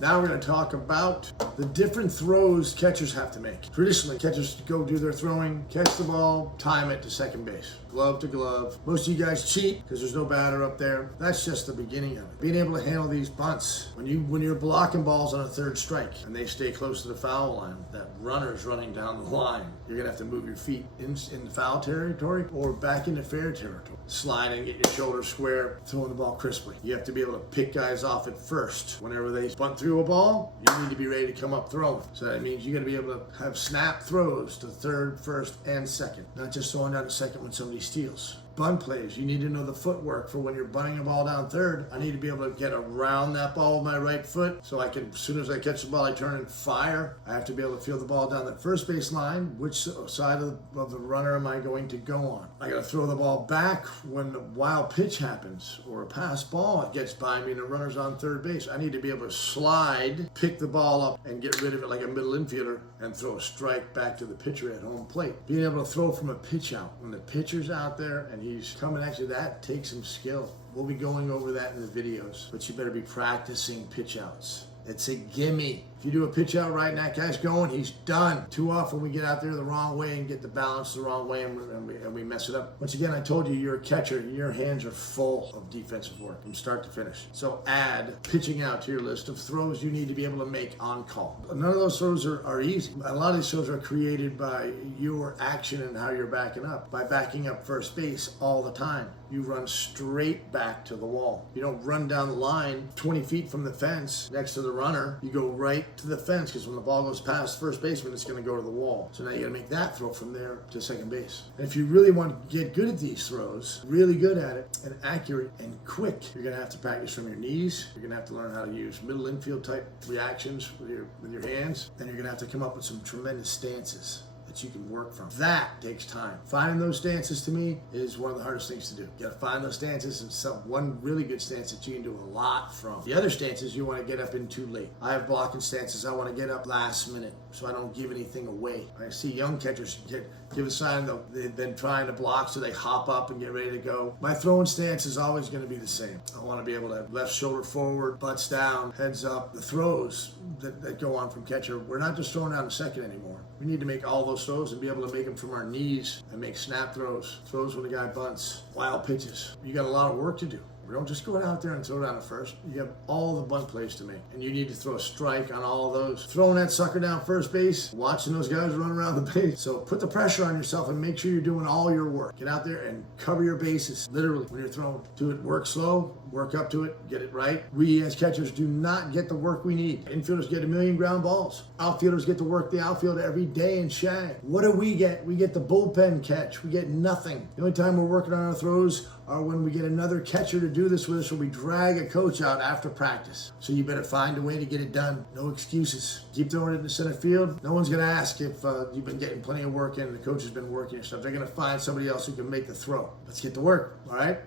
Now we're going to talk about the different throws catchers have to make. Traditionally, catchers go do their throwing, catch the ball, time it to second base. Glove to glove. Most of you guys cheat because there's no batter up there. That's just the beginning of it. Being able to handle these bunts. When you're blocking balls on a third strike and they stay close to the foul line, that runner's running down the line, you're going to have to move your feet in the foul territory or back into fair territory. Slide and get your shoulders square, throwing the ball crisply. You have to be able to pick guys off at first. Whenever they bunt through a ball, you need to be ready to come up throwing. So that means you got to be able to have snap throws to third, first, and second. Not just throwing down to second when somebody steals. Bunt plays, you need to know the footwork for when you're bunting a ball down third. I need to be able to get around that ball with my right foot so I can, as soon as I catch the ball, I turn and fire. I have to be able to feel the ball down the first base line. Which side of the runner am I going to go on? I got to throw the ball back when the wild pitch happens or a pass ball gets by me and the runner's on third base. I need to be able to slide, pick the ball up, and get rid of it like a middle infielder and throw a strike back to the pitcher at home plate. Being able to throw from a pitch out. When the pitcher's out there and he's coming at you, that takes some skill. We'll be going over that in the videos, but you better be practicing pitch outs. It's a gimme. If you do a pitch out right and that guy's going, he's done. Too often we get out there the wrong way and get the balance the wrong way and we mess it up. Once again, I told you, you're a catcher. Your hands are full of defensive work from start to finish. So add pitching out to your list of throws you need to be able to make on call. None of those throws are easy. A lot of these throws are created by your action and how you're backing up. By backing up first base all the time, you run straight back to the wall. You don't run down the line 20 feet from the fence next to the runner. You go right to the fence because when the ball goes past first baseman, it's going to go to the wall. So now you got to make that throw from there to second base. And if you really want to get good at these throws, really good at it and accurate and quick, you're going to have to practice from your knees. You're going to have to learn how to use middle infield type reactions with your hands. And you're going to have to come up with some tremendous stances that you can work from. That takes time. Finding those stances to me is one of the hardest things to do. You gotta find those stances and one really good stance that you can do a lot from. The other stances you want to get up in too late. I have blocking stances I want to get up last minute so I don't give anything away. I see young catchers give a sign that they've been trying to block so they hop up and get ready to go. My throwing stance is always going to be the same. I want to be able to have left shoulder forward, butts down, heads up. The throws that go on from catcher, we're not just throwing down a second anymore. We need to make all those throws and be able to make them from our knees and make snap throws when the guy bunts, wild pitches. You got a lot of work to do. We don't just go out there and throw down the first. You have all the bunt plays to make, and you need to throw a strike on all of those. Throwing that sucker down first base, watching those guys run around the base. So put the pressure on yourself and make sure you're doing all your work. Get out there and cover your bases, literally, when you're throwing. Do it, work slow, work up to it, get it right. We as catchers do not get the work we need. Infielders get 1,000,000 ground balls. Outfielders get to work the outfield every day and shag. What do we get? We get the bullpen catch. We get nothing. The only time we're working on our throws are when we get another catcher to do this with us, or we drag a coach out after practice. So you better find a way to get it done. No excuses. Keep throwing it in the center field. No one's going to ask if you've been getting plenty of work in and the coach has been working your stuff. They're going to find somebody else who can make the throw. Let's get to work, all right?